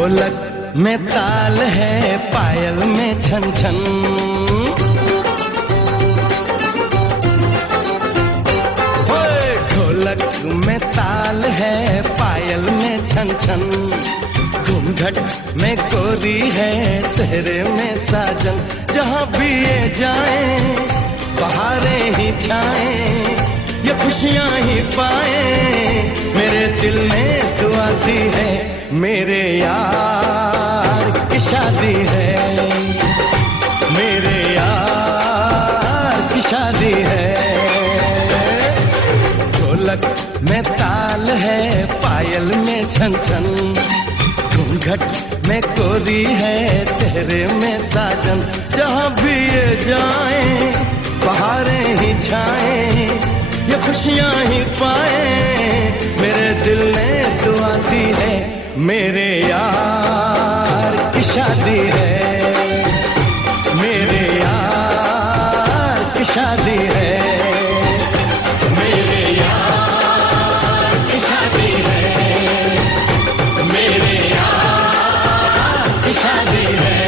ढोलक में ताल है, पायल में छन छन। ढोलक में ताल है, पायल में छन छन। घूंघट में गोरी है, सेहरे में साजन। जहाँ भी ये जाए बहारें ही छाएं, ये खुशियाँ ही पाए। मेरे दिल में दुआ दी है, मेरे यार की शादी है, मेरे यार की शादी है। ढोलक में ताल है, पायल में छन छन। घूंघट में गोरी है, सेहरे में साजन। जहाँ भी ये जाए बहारें ही छाएं, ये खुशियाँ ही पाए। मेरे दिल ने दुआ दी है, मेरे यार की शादी है, मेरे यार की शादी है, मेरे यार की शादी है, मेरे यार की शादी है।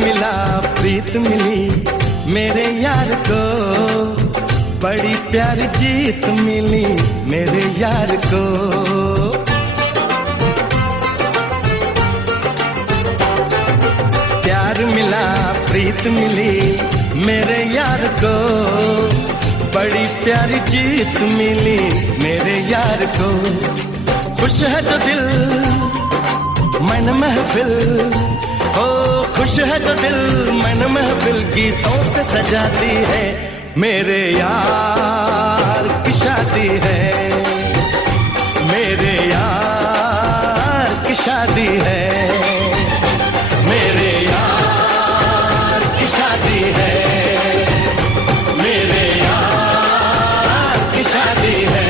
मिला प्रीत मिली मेरे यार को, बड़ी प्यारी जीत मिली मेरे यार को। प्यार मिला प्रीत मिली मेरे यार को, बड़ी प्यारी जीत मिली मेरे यार को। खुश है जो दिल मन महफिल, ओ खुश है जो दिल मन महफिल गीतों से सजाती है। मेरे यार की शादी है, मेरे यार की शादी है, मेरे यार की शादी है, मेरे यार की शादी है।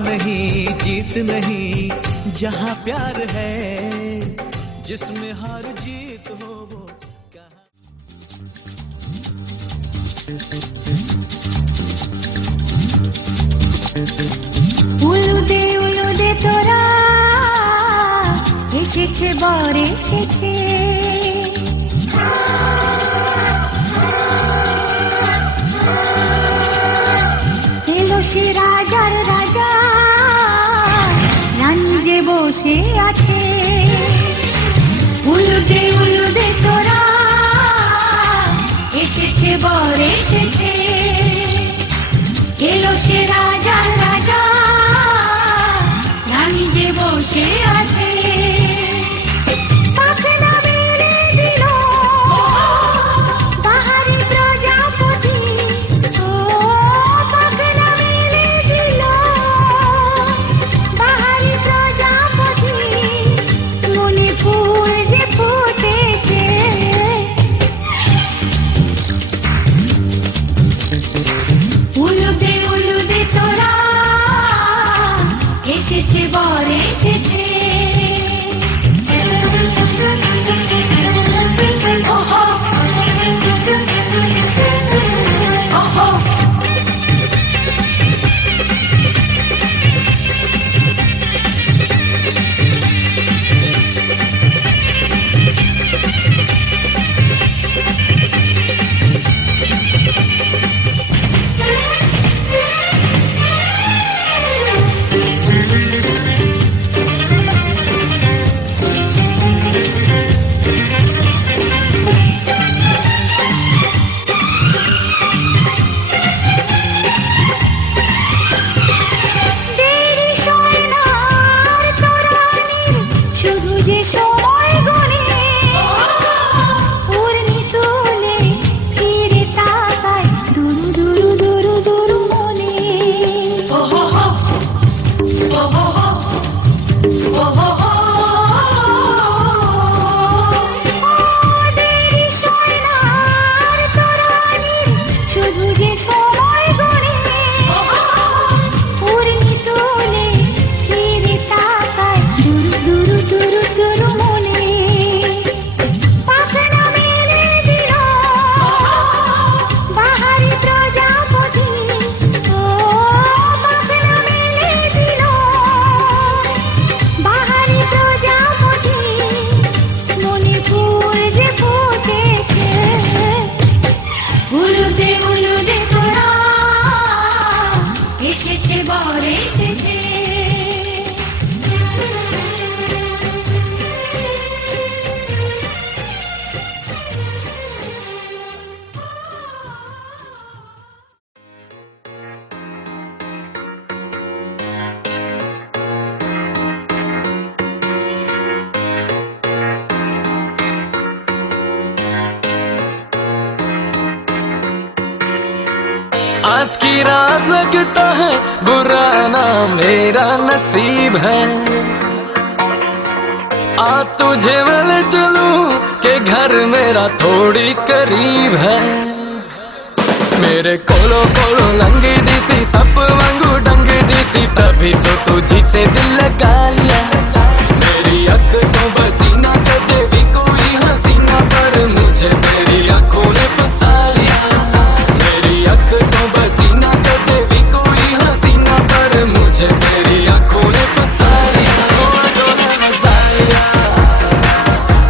नहीं जीत नहीं, जहाँ प्यार है जिसमें हार जीत हो वो कहाँ। উলুদে তোরা এসেছে বর এসেছে, এলো সে রাজার রাজা, রানী যে বসে আছে। উলুদে তোরা এসেছে বর এসেছে, এলো সে রাজার রাজা, রানী যে বসে আছে। পাখনা মেলে দিল বাহারি প্রজাপতি, ও পাখনা মেলে দিল বাহারি প্রজাপতি, মনে ফুল যে ফুটেছে। উলুদে তোরা এসেছে বর এসেছে। ওহো ওহো आज की रात लगता है बुरा ना मेरा नसीब है। आ तुझे मैं चलूं के घर मेरा थोड़ी करीब है। मेरे कोलो कोलो लंगी दिसी सप वांगू डंग दिसी तभी तो तुझी से दिल लगा लिया। मेरी अख तो बची ना कदे भी कोई हसीना पर मुझे तेरी आंखों ने फंसा लिया। मेरी अख तो बची ना कदे भी कोई हसीना पर मुझे तेरी आंखों ने फंसा लिया। ओ आंखों ने फंसा लिया,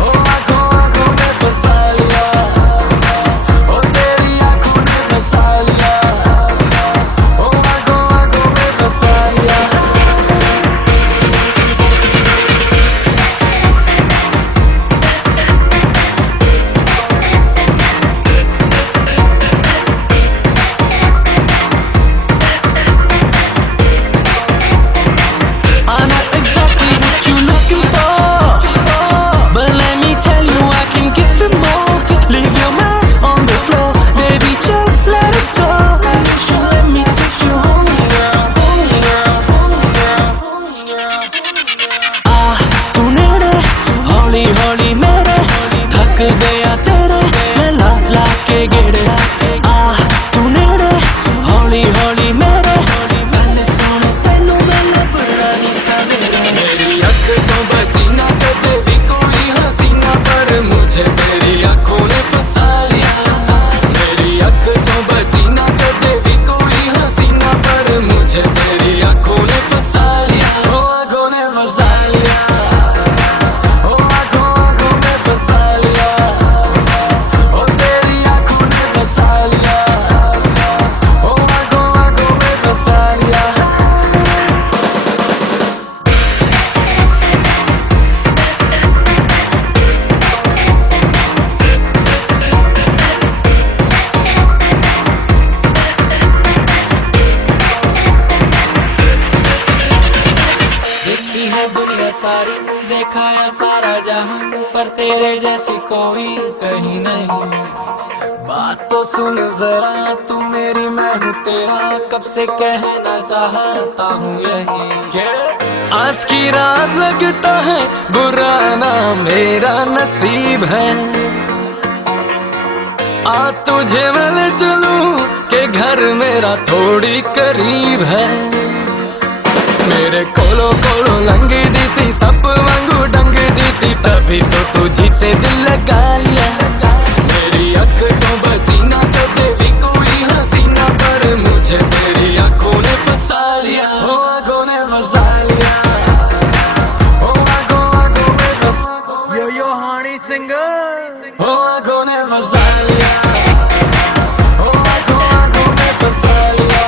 ओ आंखों आंखों ने फंसा लिया, ओ तेरी आंखों ने फंसा लिया, ओ आंखों आंखों ने फंसा लिया। I know exactly what you're looking for, but let me tell you I can give it more. Leave your mind on the floor, baby, just let it go. You should let me take you home, girl. तू नेड़े हौली हौली मेरे थक गया तेरे मैं ला ला के गेड़े। तू नेड़े हौली हौली मेरे गल सुन तेनू वेला बड़ा ही सवेरे। मेरी अख तो बची ना कदे भी कोई हसीना पर मुझे तेरी आंखों ने फंसा लिया। मेरी अख तो बची ना कदे भी कोई हसीना पर मुझे तेरी आंखों ने फंसा लिया। ओ आंखों ने फंसा लिया, ओ आंखों आंखों ने फंसा लिया, ओ तेरी आंखों ने फंसा लिया, ओ आंखों आंखों ने फंसा लिया। देखी है दुनिया सारी देखाया सारा जहां पर तेरे जैसी कोई कहीं नहीं। बात तो सुन जरा तू मेरी मैं हूँ तेरा कब से कहना चाहता हूँ यही। आज की रात लगता है बुरा ना मेरा नसीब है। आ तुझे मैं चलूं के घर मेरा थोड़ी करीब है। मेरे कोलो कोलो लंगी दिसी सप वांगू डंग दिसी तभी तो तुझी से दिल लगा लिया। मेरी अख तो बची ना कदे भी कोई हसीना पर मुझे तेरी आंखों ने फंसा लिया। ओ आंखों ने फंसा लिया, ओ आंखों आंखों ने फंसा। यो हानी सिंगर। ओ आंखों ने फंसा लिया, ओ आंखों आंखों ने फंसा लिया,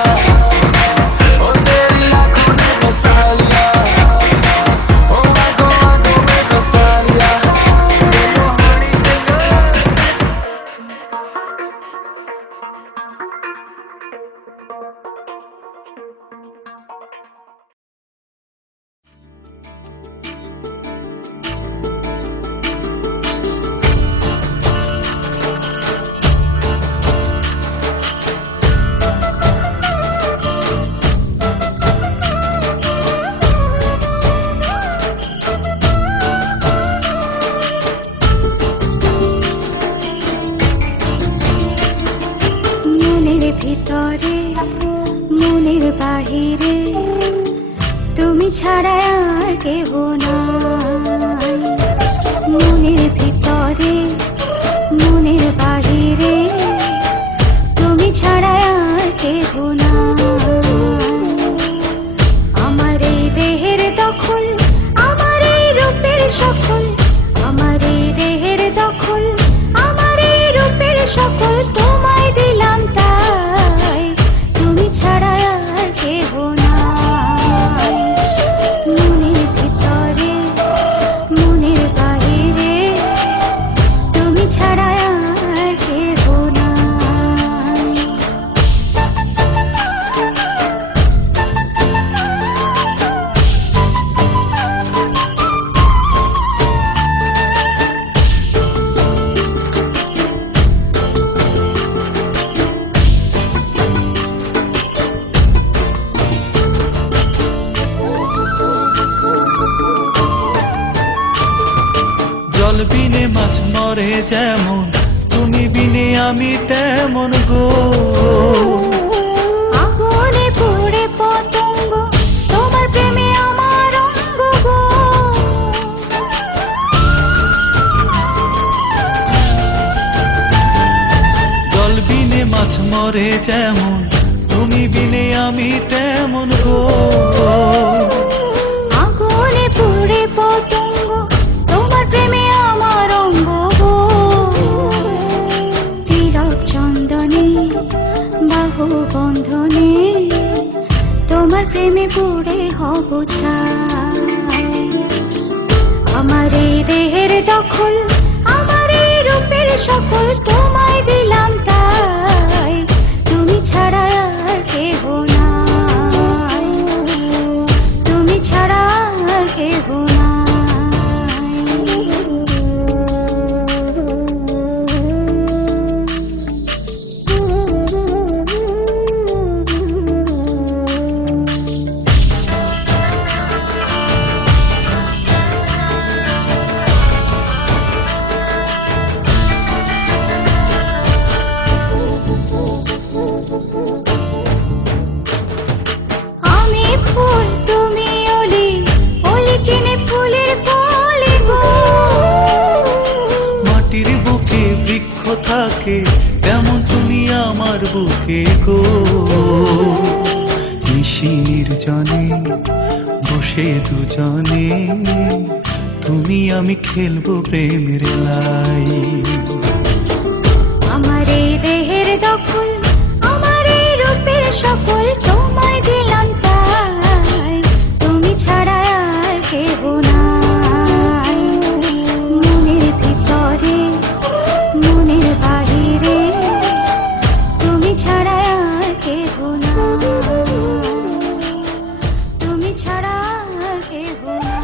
ओ तेरी आंखों ने फंसा लिया, ओ आंखों आंखों ने फंसा लिया। यो हानी सिंगर। মনের ভিতরে মনের বাহিরে তুমি ছাড়া আর কেহ নাই। মনের ভিতরে মনের বাহিরে তুমি ছাড়া আর কেহ নাই। আমার এই দেহের দখল আমার এই রূপের সকল, আমার এই দেহের দখল আমার এই রূপের সকল তোমায় দিলাম তাই তুমি ছাড়া আর কেহ নাই। মনের ভিতরে মনের বাহিরে মরে যেমন, তুমি বিনে আমি তেমন গো। আগুনে পুড়ে পতঙ্গ, তোমার প্রেমে আমার অঙ্গ গো। জল বিনে মাছ মরে যেমন, তুমি বিনে আমি তেমন গো। আগুনে পুড়ে পতঙ্গ, তোমার প্রেমে আমার অঙ্গ গো। তিলক চন্দনে বাহু বন্ধনে, তোমার প্রেমে পুড়ে হব ছাই। আমার এই দেহের দখল, আমার এই রূপের সকল, তোমায় দিলাম তাই। তুমি ছাড়া আর কেহ নাই, তুমি ছাড়া আর কেহ আমি ফুল তুমি অলি, অলি চিনে ফুলের কলি গো। মাটির বুকে বৃক্ষ থাকে, তেমন তুমি আমার বুকে গো। নিশির জানে বসে দুজনে, তুমি আমি খেলবো প্রেমের লাই। আমার এই দেহের দখল, আমার এই রূপের সকল, তোমায় দিলাম তাই। তুমি ছাড়া আর কেহ নাই। মনের ভিতরে মনের বাহিরে, তুমি ছাড়া আর কেহ নাই, তুমি ছাড়া আর কেহ নাই।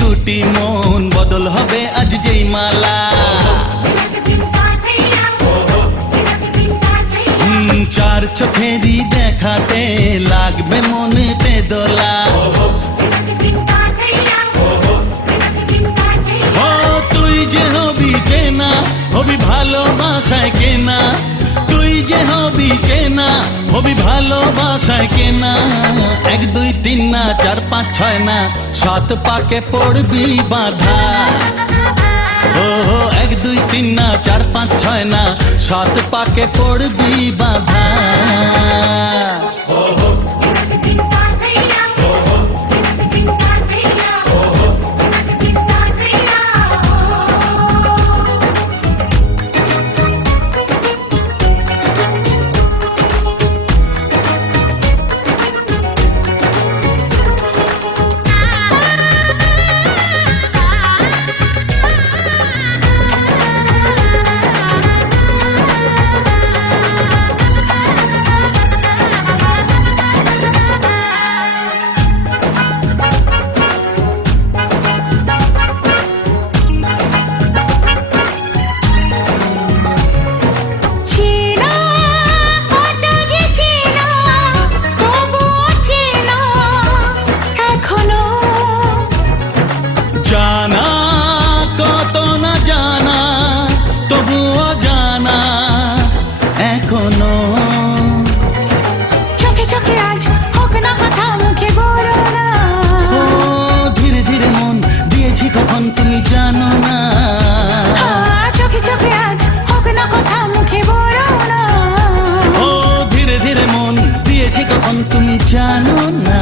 দুটি মন বদল হবে আজ যেই মালা। চার চোখেরই দেখাতে লাগবে মনেতে দোলা। ও তুই যে হবি চেনা, হবি ভালোবাসায় কেনা। তুই যে হবি চেনা, হবি ভালোবাসায় কেনা। 1 2 3 না 4 5 6 না 7 পাকে পড়বি বাধা। ও 1 2 3 না 4 5 6 না সাত পাকে পড়বি বাধা। জানা কত না জানা তবুও জানা এখনো। চোখে চোখে আজ হোক না কথা মুখে বলো না। ও ধীরে ধীরে মন দিয়েছি কখন তুমি জানো না। চোখে চোখে আজ হোক না কথা মুখে বলো না। ও ধীরে ধীরে মন দিয়েছি কখন তুমি জানো না।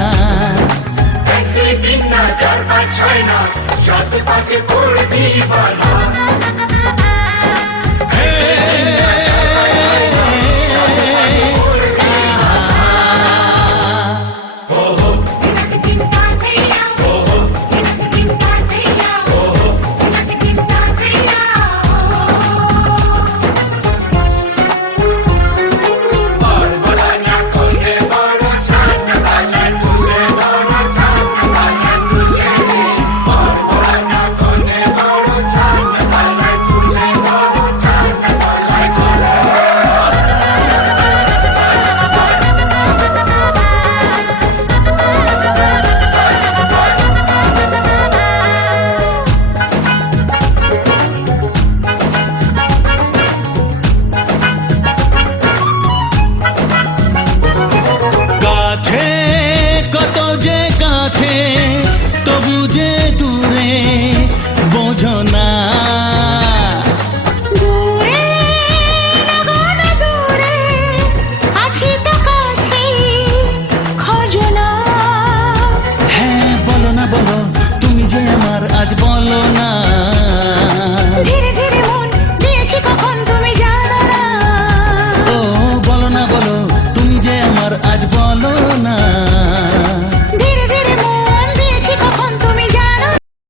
এক দুই তিন না চার পাঁচ ছয় না সাত পাকে পড়বি বাধা।